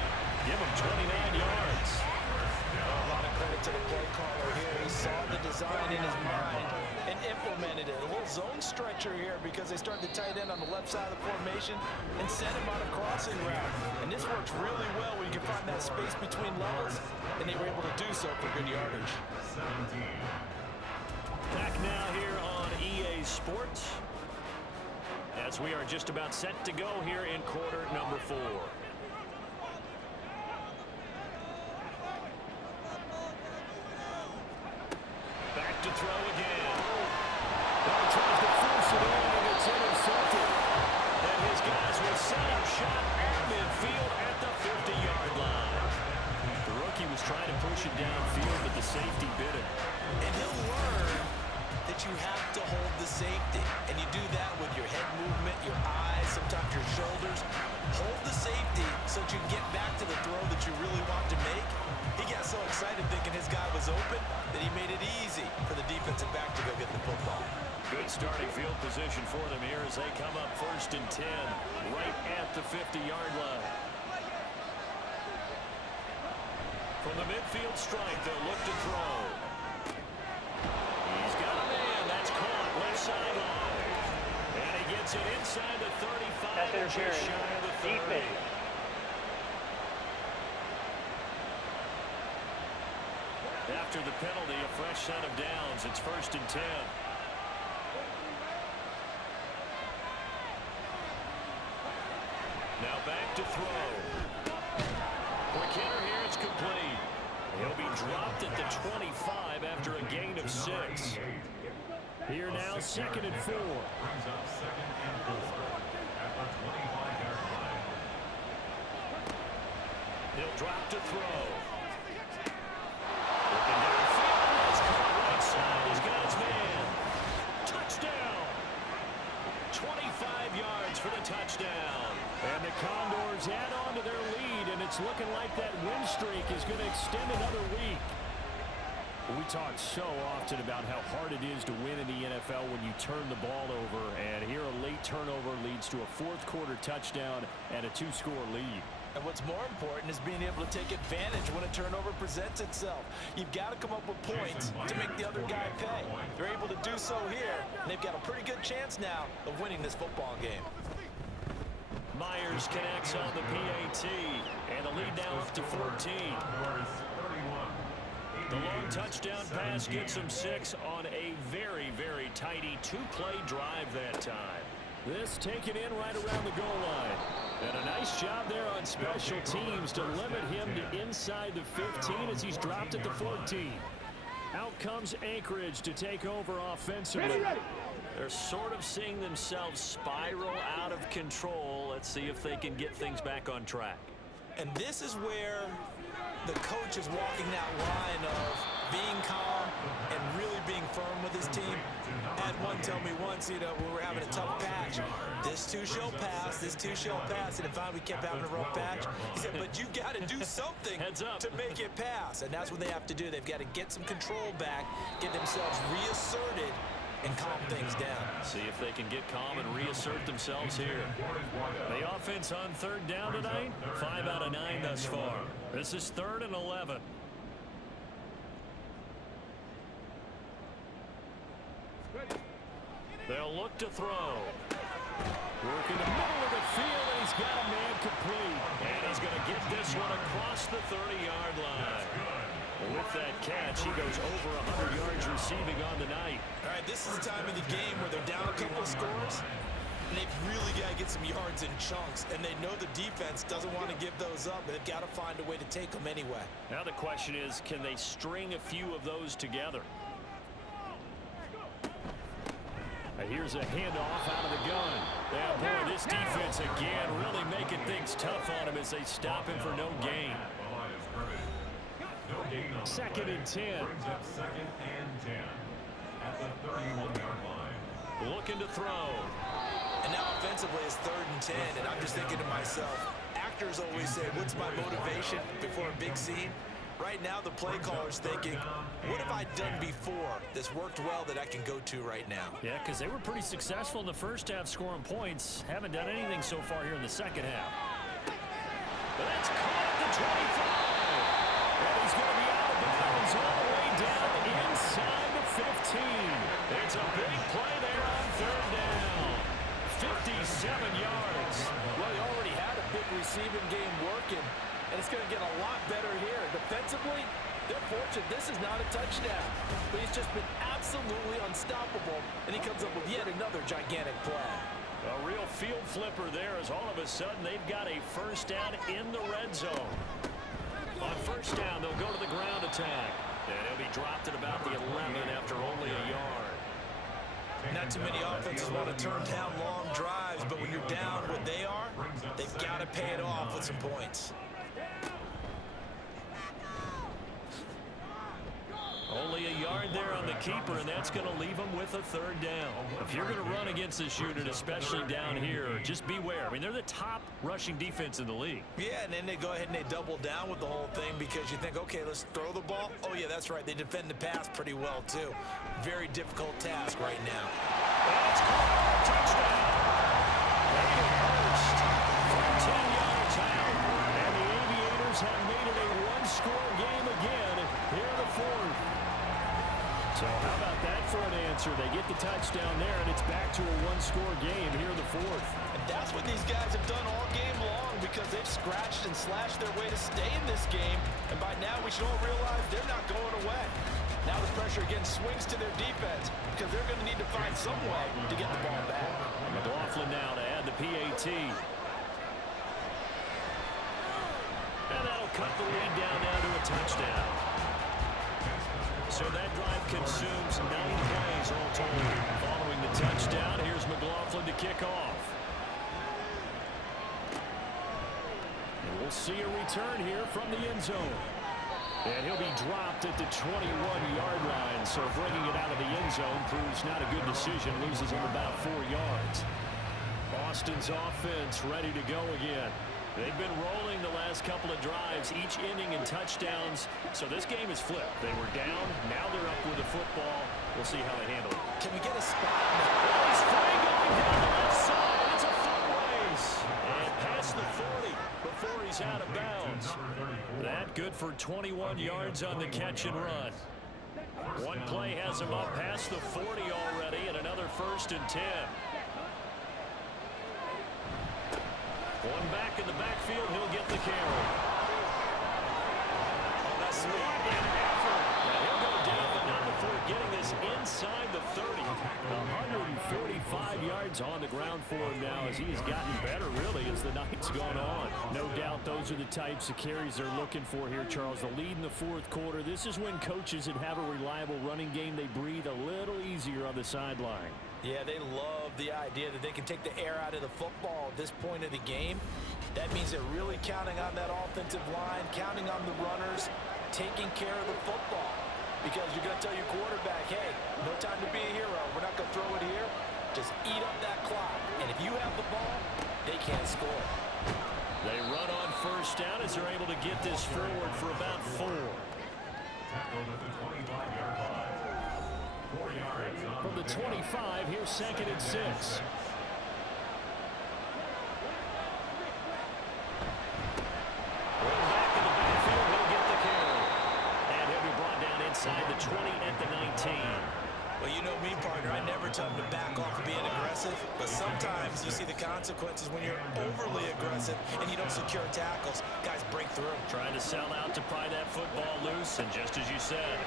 Give him 29 yards. A lot of credit to the play caller here. He saw the design in his mind and implemented it. A little zone stretcher here because they started the tight end on the left side of the formation and sent him on a crossing route. And this works really well when you can find that space between levels, and they were able to do so for good yardage. 17. Back now here on EA Sports as we are just about set to go here in quarter number 4. Back to throw again. Now he tries to force it in, and it's intercepted. And his guys will set up shot at midfield at the 50-yard line. The rookie was trying to push it downfield, but the safety bit him. And he'll learn that you have to hold the safety. And you do that with your head movement, your eyes, sometimes your shoulders. Hold the safety so that you can get back to the throw that you really want to make. He got so excited thinking his guy was open that he made it easy for the defensive back to go get the football. Good starting field position for them here as they come up 1st and 10 right at the 50-yard line. From the midfield strike, they'll look to throw. He's got a man. That's caught left sideline. And he gets it inside the 35. That's interference. Just shy of the 30. Defense. After the penalty, a fresh set of downs. It's 1st and 10. Now back to throw. Quick hitter here, it's complete. He'll be dropped at the 25 after a gain of 6. Here now, 2nd and 4. Brings up 2nd and 4 at the 25-yard line. He'll drop to throw. Looking downfield. That's caught right side. He's got his man. Touchdown. 25 yards for the touchdown. And the Condors add on to their lead, and it's looking like that win streak is going to extend another week. We talk so often about how hard it is to win in the NFL when you turn the ball over, and here a late turnover leads to a 4th quarter touchdown and a 2-score lead. And what's more important is being able to take advantage when a turnover presents itself. You've got to come up with points to make the other guy pay. They're able to do so here, and they've got a pretty good chance now of winning this football game. Myers connects on the PAT, and the lead now up to 14. The long touchdown pass gets them 6 on a very, very tidy 2-play drive that time. This taken in right around the goal line. And a nice job there on special teams to limit him to inside the 15 as he's dropped at the 14. Out comes Anchorage to take over offensively. They're sort of seeing themselves spiral out of control. Let's see if they can get things back on track. And this is where the coach is walking that line of being calm and really being firm with his team. I had one tell me once, you know, we were having a tough patch. This too shall pass, this too shall pass. And finally we kept having a rough patch. He said, but you've got to do something to make it pass. And that's what they have to do. They've got to get some control back, get themselves reasserted, and calm things down. See if they can get calm and reassert themselves here. The offense on 3rd down tonight, 5 out of 9 thus far. This is 3rd and 11. They'll look to throw. Work in the middle of the field, and he's got a man complete. And he's going to get this one across the 30-yard line. With that catch, he goes over 100 yards receiving on the night. All right, this is the time of the game where they're down a couple of scores. And they've really got to get some yards in chunks, and they know the defense doesn't want to give those up, but they've got to find a way to take them anyway. Now the question is, can they string a few of those together? Here's a handoff out of the gun. Yeah, boy, this defense again really making things tough on him as they stop him for no gain. Second and 10. Brings up second and 10 at the 31-yard line. Looking to throw. And now offensively it's 3rd and 10, and I'm just thinking to myself, actors always say, what's my motivation before a big scene? Right now the play caller's thinking, what have I done before that's worked well that I can go to right now? Yeah, because they were pretty successful in the first half scoring points. Haven't done anything so far here in the second half. But that's caught at the 25. And he's going to be out of bounds all the way down inside the 15. It's a big play there on 3rd down. 57 yards. Well, he already had a big receiving game working, and it's going to get a lot better here. Defensively, they're fortunate this is not a touchdown, but he's just been absolutely unstoppable, and he comes up with yet another gigantic play. A real field flipper there as all of a sudden they've got a first down in the red zone. On first down, they'll go to the ground attack, and he'll be dropped at about the 11 after only a yard. Not too many offenses want to turn down long drives, but when you're down what they are, they've got to pay it off with some points. Only a yard there on the keeper, and that's going to leave them with a 3rd down. If you're going to run against this unit, especially down here, just beware. I mean, they're the top rushing defense in the league. Yeah, and then they go ahead and they double down with the whole thing because you think, okay, let's throw the ball. Oh, yeah, that's right. They defend the pass pretty well, too. Very difficult task right now. That's caught. Touchdown. Hayden Hurst from 10 yards out. And the Aviators have made it a one-score game again here in the 4th. So how about that for an answer? They get the touchdown there, and it's back to a one-score game here in the 4th. And that's what these guys have done all game long because they've scratched and slashed their way to stay in this game. And by now, we should all realize they're not going away. Now the pressure again swings to their defense because they're going to need to find some way to get the ball back. McLaughlin now to add the PAT. And that'll cut the lead down now to a touchdown. So that drive consumes 9 plays all told. Following the touchdown, here's McLaughlin to kick off. And we'll see a return here from the end zone. And he'll be dropped at the 21-yard line. So bringing it out of the end zone proves not a good decision. Loses him about 4 yards. Boston's offense ready to go again. They've been rolling the last couple of drives, each inning in touchdowns. So this game is flipped. They were down. Now they're up with the football. We'll see how they handle it. Can we get a spot? He's free going down the left side. It's a foot race. And past the 40 before he's out of bounds. That good for 21 yards on the catch and run. One play has him up past the 40 already, and another 1st and 10. One back in the backfield, he'll get the carry. Oh, that's sweet. What an effort. Now he'll go down, but not before getting this inside the 30. 145 yards on the ground for him now as he has gotten better, really, as the night's gone on. No doubt those are the types of carries they're looking for here, Charles. The lead in the 4th quarter. This is when coaches that have a reliable running game, they breathe a little easier on the sideline. Yeah, they love the idea that they can take the air out of the football at this point of the game. That means they're really counting on that offensive line, counting on the runners, taking care of the football. Because you're going to tell your quarterback, hey, no time to be a hero. We're not going to throw it here. Just eat up that clock. And if you have the ball, they can't score. They run on first down as they're able to get this forward for about 4. Tackled at the 25-yard line. 4 yards on From the 25, here's 2nd and 6. Back in the backfield, he'll get the carry. And he'll be brought down inside the 20 at the 19. Well, you know me, partner. I never tell them to back off of being aggressive, but sometimes you see the consequences when you're overly aggressive and you don't secure tackles. Guys break through. Trying to sell out to pry that football loose, and just as you said,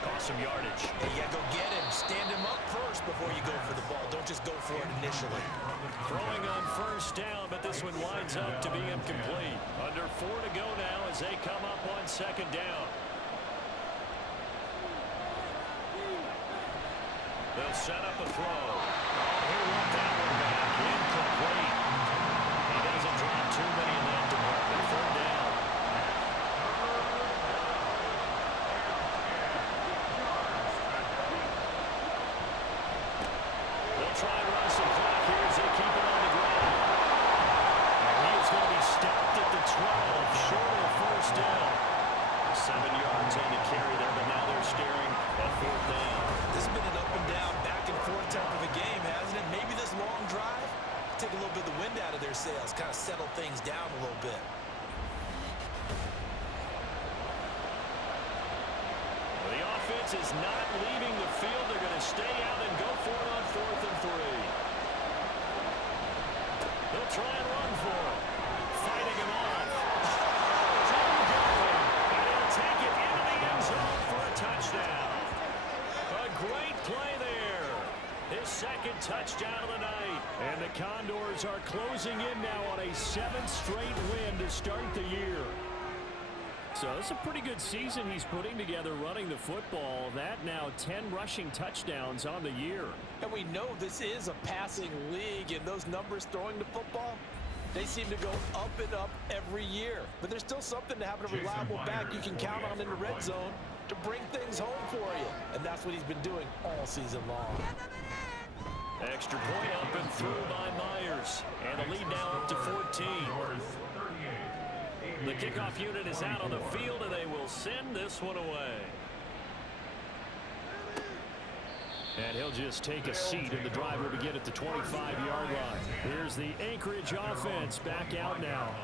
Cost some yardage. Hey, you got to go get him. Stand him up first before you go for the ball. Don't just go for it initially. Throwing on first down, but this one winds up to be incomplete. Under 4 to go now as they come up on second down. They'll set up a throw. He'll run that one back. Incomplete. He doesn't drop too many in that department. Third down. They'll try and run some clock here as they keep it on the ground. And he is going to be stopped at the 12, short of first down. 7 yards on the carry there, but now they're staring at fourth down. This has been an up and down, back and forth type of a game, hasn't it? Maybe this long drive, take a little bit of the wind out of their sails, kind of settle things down a little bit. The offense is not leaving the field. They're going to stay out and go for it on 4th and 3. They'll try and run for it. Fighting him off. And he'll take it into the end zone for a touchdown. A great play there. His second touchdown of the night. And the Condors are closing in now on a 7th straight win to start the year. So it's a pretty good season he's putting together running the football. That now 10 rushing touchdowns on the year. And we know this is a passing league, and those numbers throwing the football, they seem to go up and up every year. But there's still something to having a reliable back you can count on in the red zone to bring things home for you. And that's what he's been doing all season long. Extra point up and through by Myers. And the lead now up to 14. The kickoff unit is out on the field, and they will send this one away. And he'll just take a seat, and the drive will begin at the 25-yard line. Here's the Anchorage offense back out now.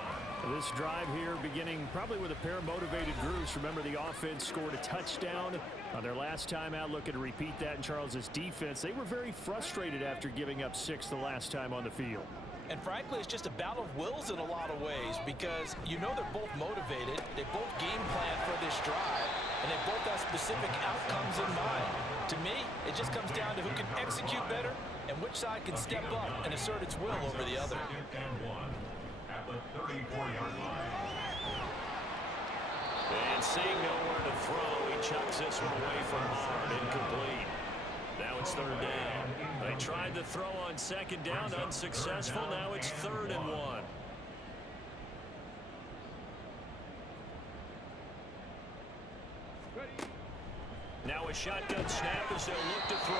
This drive here beginning probably with a pair of motivated groups. Remember, the offense scored a touchdown on their last time out. Looking to repeat that in Charles's defense. They were very frustrated after giving up 6 the last time on the field. And frankly, it's just a battle of wills in a lot of ways, because you know they're both motivated, they both game plan for this drive, and they both have specific outcomes in mind. To me, it just comes down to who can execute better and which side can step up and assert its will over the other. At the 34-yard line. And seeing nowhere to throw, he chucks this one away from Hard. Incomplete. Now it's third down. They tried to throw on second down, unsuccessful. Now it's 3rd and 1. Now a shotgun snap as they'll look to throw.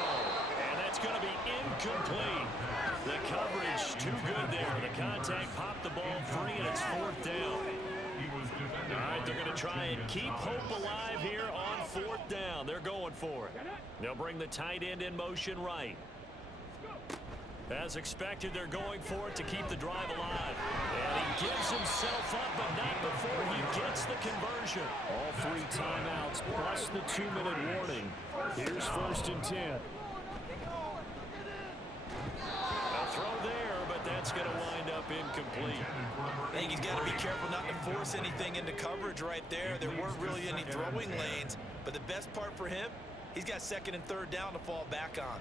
And that's going to be incomplete. The coverage too good there. The contact popped the ball free, and it's 4th down. All right, they're going to try and keep hope alive here on 4th down. They're going for it. They'll bring the tight end in motion right. As expected, they're going for it to keep the drive alive. And he gives himself up, but not before he gets the conversion. All 3 timeouts plus the 2-minute warning. Here's 1st and 10. A throw there, but that's going to wind up incomplete. I think he's got to be careful not to force anything into coverage right there. There weren't really any throwing lanes, but the best part for him, he's got 2nd and 3rd down to fall back on.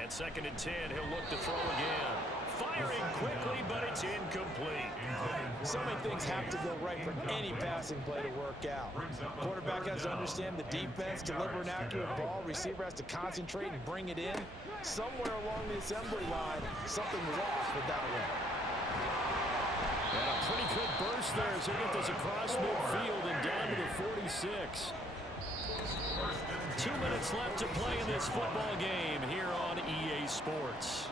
And 2nd and 10, he'll look to throw again. Firing quickly, but it's incomplete. So many things have to go right for any passing play to work out. Quarterback has to understand the defense, deliver an accurate ball. Receiver has to concentrate and bring it in. Somewhere along the assembly line, something was off with that one. And a pretty good burst there as they get this across midfield and down to the 46. 2 minutes left to play in this football game here on EA Sports.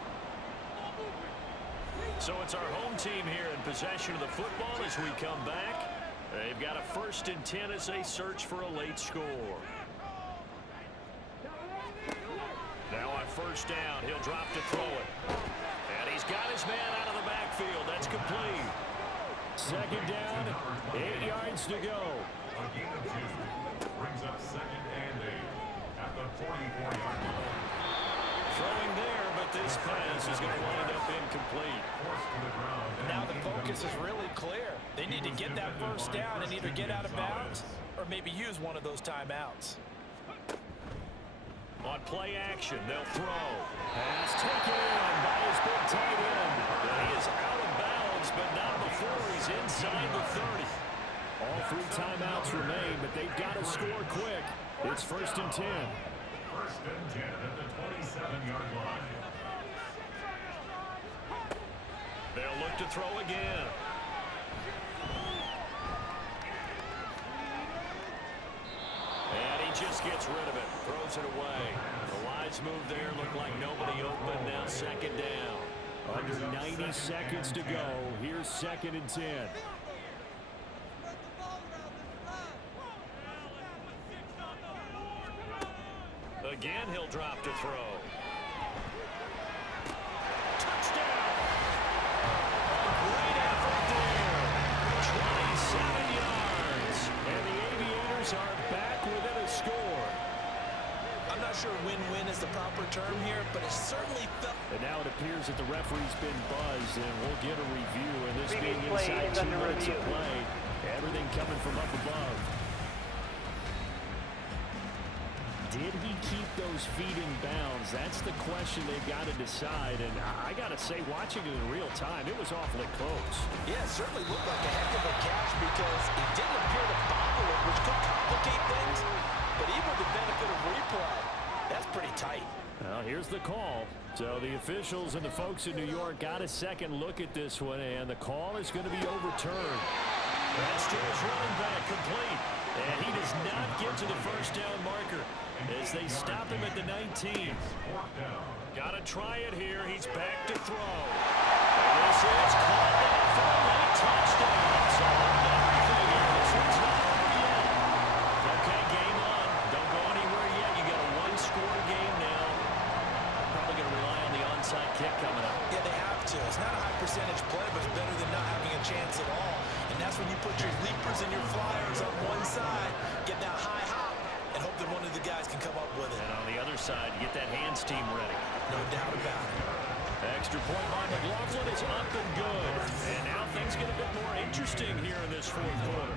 So it's our home team here in possession of the football as we come back. They've got a 1st and 10 as they search for a late score. Now on 1st down, he'll drop to throw it. And he's got his man out of the backfield. That's complete. 2nd down, 8 yards to go. A gain of 2 brings up 2nd and 8 at the 44-yard line. Throwing there, but this pass this is going to wind up incomplete. And now the focus is really clear. They need to get that first down and either get out of bounds or maybe use one of those timeouts. On play action, they'll throw. Pass taken in by his big tight end. He is out of bounds, but not before he's inside the 30. All 3 timeouts remain, but they've got to score quick. It's 1st and 10. 1st and 10 at the 27-yard line. They'll look to throw again. And he just gets rid of it. Throws it away. The wise move there. Looked like nobody open. Now 2nd down. Under 90 seconds to go. Here's 2nd and 10. Again, he'll drop to throw. Touchdown! Great effort there. 27 yards. And the Aviators are back within a score. I'm not sure win-win is the proper term here, but it certainly felt... And now it appears that the referee's been buzzed, and we'll get a review. And this being Previous play inside is 2 under minutes of review. play, everything coming from up above. Did he keep those feet in bounds? That's the question they've got to decide. And I got to say, watching it in real time, it was awfully close. Yeah, it certainly looked like a heck of a catch because he didn't appear to bobble it, which could complicate things. But even with the benefit of replay, that's pretty tight. Well, here's the call. So the officials and the folks in New York got a second look at this one, and the call is going to be overturned. That's to his running back, complete. And he does not get to the first down marker as they stop him at the 19. Got to try it here. He's back to throw. And this is caught down for a late touchdown. So everything here. This one's not over yet. Okay, game on. Don't go anywhere yet. You got a one-score game now. Probably going to rely on the onside kick coming up. Yeah, they have to. It's not a high percentage play, but it's better than not having a chance at all. And that's when you put your leapers and your flyers on one side, get that high hop, and hope that one of the guys can come up with it. And on the other side, get that hands team ready. No doubt about it. Extra point by McLaughlin is up and good. And now things get a bit more interesting here in this 4th quarter.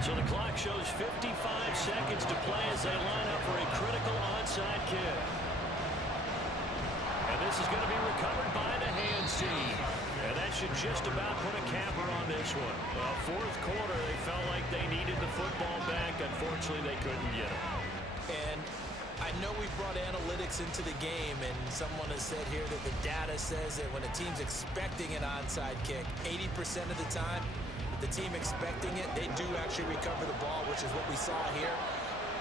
So the clock shows 55 seconds to play as they line up for a critical onside kick. And this is going to be recovered by the hands team. And that should just about put a capper on this one. Well, 4th quarter, they felt like they needed the football back. Unfortunately, they couldn't get it. And I know we've brought analytics into the game, and someone has said here that the data says that when a team's expecting an onside kick, 80% of the time, the team expecting it, they do actually recover the ball, which is what we saw here.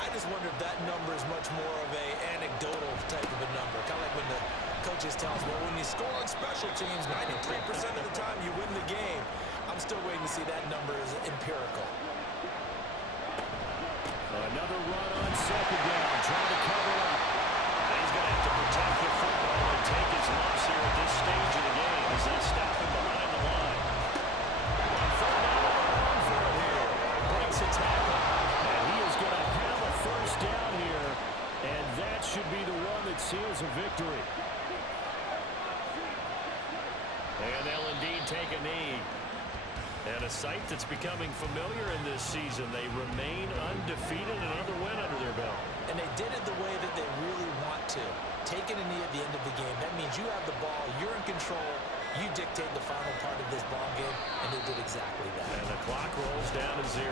I just wonder if that number is much more of a anecdotal type of a number. Kind of like when the coaches tell us, well, when you score on special teams, 93% of the time you win the game. I'm still waiting to see that number is empirical. Another run on 2nd down, trying to cover up. He's going to have to protect the football and take his lumps here at this stage of the game as they stop him behind the line. On 3rd down, run for it here. Breaks a tackle. And he is going to have a 1st down here, and that should be the one that seals a victory. And they'll indeed take a knee. And a sight that's becoming familiar in this season. They remain undefeated, another win under their belt. And they did it the way that they really want to. Taking a knee at the end of the game, that means you have the ball, you're in control, you dictate the final part of this ball game, and they did exactly that. And the clock rolls down to 0.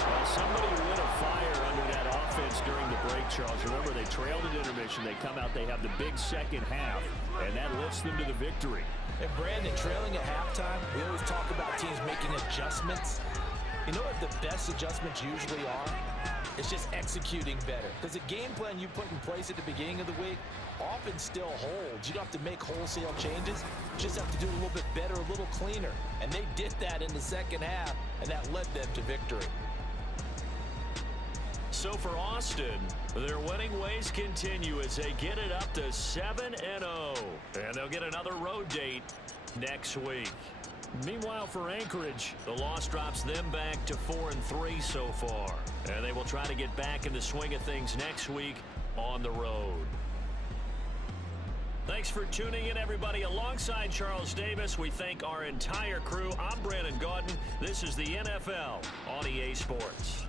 Well, somebody lit a fire under that offense during the break, Charles. Remember, they trailed at intermission. They come out, they have the big second half, and that lifts them to the victory. And Brandon, trailing at halftime, we always talk about teams making adjustments. You know what the best adjustments usually are? It's just executing better. Because the game plan you put in place at the beginning of the week often still holds. You don't have to make wholesale changes. You just have to do it a little bit better, a little cleaner. And they did that in the second half, and that led them to victory. So for Austin, their winning ways continue as they get it up to 7-0. And they'll get another road date next week. Meanwhile, for Anchorage, the loss drops them back to 4-3 so far. And they will try to get back in the swing of things next week on the road. Thanks for tuning in, everybody. Alongside Charles Davis, we thank our entire crew. I'm Brandon Gaudin. This is the NFL on EA Sports.